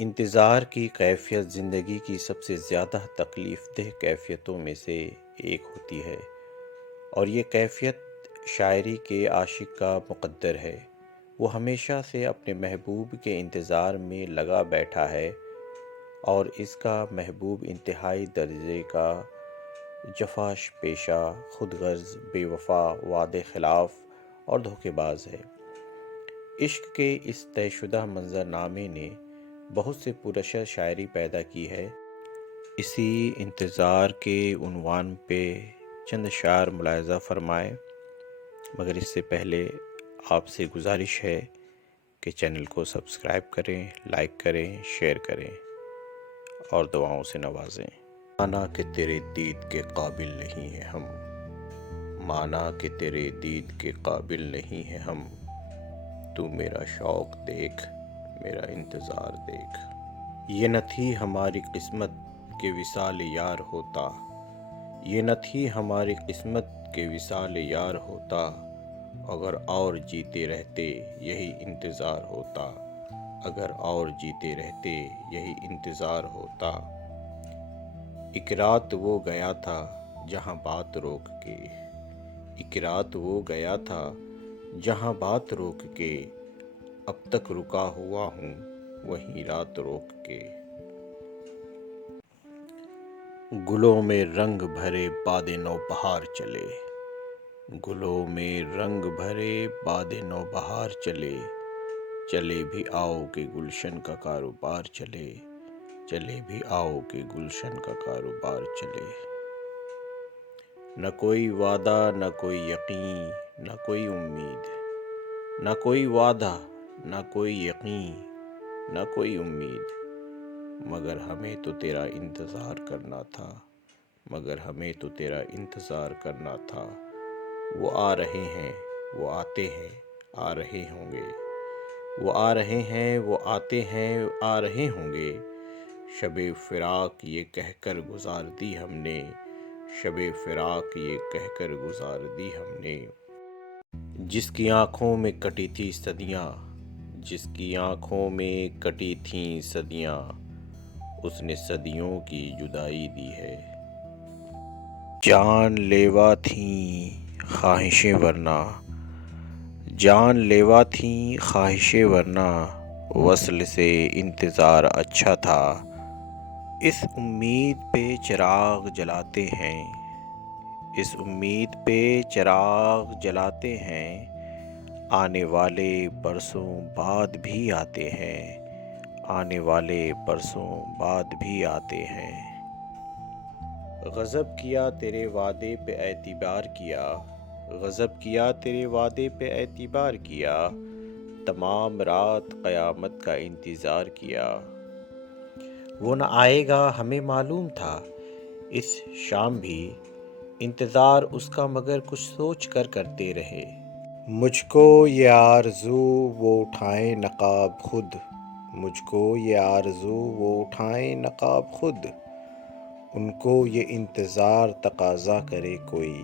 انتظار کی کیفیت زندگی کی سب سے زیادہ تکلیف دہ کیفیتوں میں سے ایک ہوتی ہے، اور یہ کیفیت شاعری کے عاشق کا مقدر ہے۔ وہ ہمیشہ سے اپنے محبوب کے انتظار میں لگا بیٹھا ہے، اور اس کا محبوب انتہائی درجے کا جفاش پیشہ، خود غرض، بے وفا، وعدے خلاف اور دھوکے باز ہے۔ عشق کے اس طے شدہ منظر نامے نے بہت سے پراشر شاعری پیدا کی ہے۔ اسی انتظار کے عنوان پہ چند اشعار ملاحظہ فرمائیں، مگر اس سے پہلے آپ سے گزارش ہے کہ چینل کو سبسکرائب کریں، لائک کریں، شیئر کریں اور دعاؤں سے نوازیں۔ مانا کہ تیرے دید کے قابل نہیں ہیں ہم، مانا کہ تیرے دید کے قابل نہیں ہیں ہم، تو میرا شوق دیکھ، میرا انتظار دیکھ۔ یہ نہ تھی ہماری قسمت کہ وصال یار ہوتا، یہ نہ تھی ہماری قسمت کہ وصال یار ہوتا، اگر اور جیتے رہتے یہی انتظار ہوتا، اگر اور جیتے رہتے یہی انتظار ہوتا۔ ایک رات وہ گیا تھا جہاں بات روک کے، ایک رات وہ گیا تھا جہاں بات روک کے، اب تک رکا ہوا ہوں وہیں رات روک کے۔ گلوں میں رنگ بھرے باد نوبہار چلے، گلوں میں رنگ بھرے باد نوبہار چلے، چلے بھی آؤ کہ گلشن کا کاروبار چلے، چلے بھی آؤ کہ گلشن کا کاروبار چلے۔ نہ کوئی وعدہ نہ کوئی یقین نہ کوئی امید، نہ کوئی وعدہ نہ کوئی یقین نہ کوئی امید، مگر ہمیں تو تیرا انتظار کرنا تھا، مگر ہمیں تو تیرا انتظار کرنا تھا۔ وہ آ رہے ہیں، وہ آتے ہیں، آ رہے ہوں گے، وہ آ رہے ہیں، وہ آتے ہیں، آ رہے ہوں گے۔ شب فراق یہ کہہ کر گزار دی ہم نے، شب فراق یہ کہہ کر گزار دی ہم نے۔ جس کی آنکھوں میں کٹی تھی صدیاں، جس کی آنکھوں میں کٹی تھیں صدیاں، اس نے صدیوں کی جدائی دی ہے۔ جان لیوا تھیں خواہشیں ورنہ، جان لیوا تھیں خواہشیں ورنہ، وصل سے انتظار اچھا تھا۔ اس امید پہ چراغ جلاتے ہیں، اس امید پہ چراغ جلاتے ہیں، آنے والے برسوں بعد بھی آتے ہیں، آنے والے برسوں بعد بھی آتے ہیں۔ غضب کیا تیرے وعدے پہ اعتبار کیا، غضب کیا تیرے وعدے پہ اعتبار کیا، تمام رات قیامت کا انتظار کیا۔ وہ نہ آئے گا ہمیں معلوم تھا، اس شام بھی انتظار اس کا، مگر کچھ سوچ کر کرتے رہے۔ مجھ کو یہ آرزو وہ اٹھائیں نقاب خود، مجھ کو یہ آرزو وہ اٹھائیں نقاب خود، ان کو یہ انتظار تقاضا کرے کوئی۔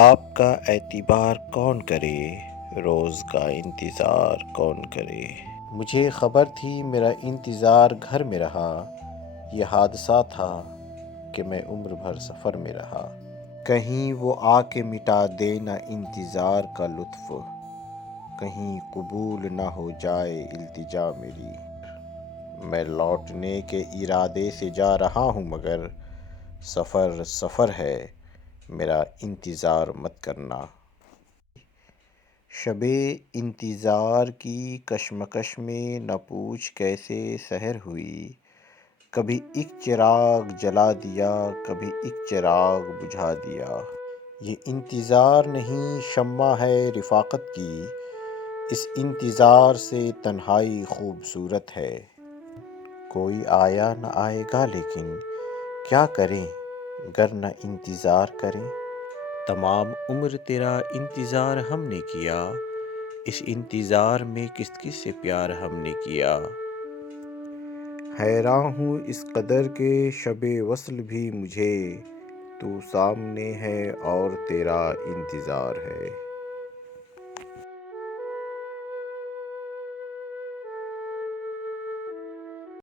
آپ کا اعتبار کون کرے، روز کا انتظار کون کرے۔ مجھے خبر تھی میرا انتظار گھر میں رہا، یہ حادثہ تھا کہ میں عمر بھر سفر میں رہا۔ کہیں وہ آ کے مٹا دے نہ انتظار کا لطف، کہیں قبول نہ ہو جائے التجا میری۔ میں لوٹنے کے ارادے سے جا رہا ہوں، مگر سفر سفر ہے، میرا انتظار مت کرنا۔ شب انتظار کی کشمکش میں نہ پوچھ کیسے سحر ہوئی، کبھی ایک چراغ جلا دیا، کبھی ایک چراغ بجھا دیا۔ یہ انتظار نہیں شمع ہے رفاقت کی، اس انتظار سے تنہائی خوبصورت ہے۔ کوئی آیا نہ آئے گا لیکن کیا کریں گر نہ انتظار کریں۔ تمام عمر تیرا انتظار ہم نے کیا، اس انتظار میں کس کس سے پیار ہم نے کیا۔ حیراں ہوں اس قدر کہ شب وصل بھی مجھے تو سامنے ہے اور تیرا انتظار ہے۔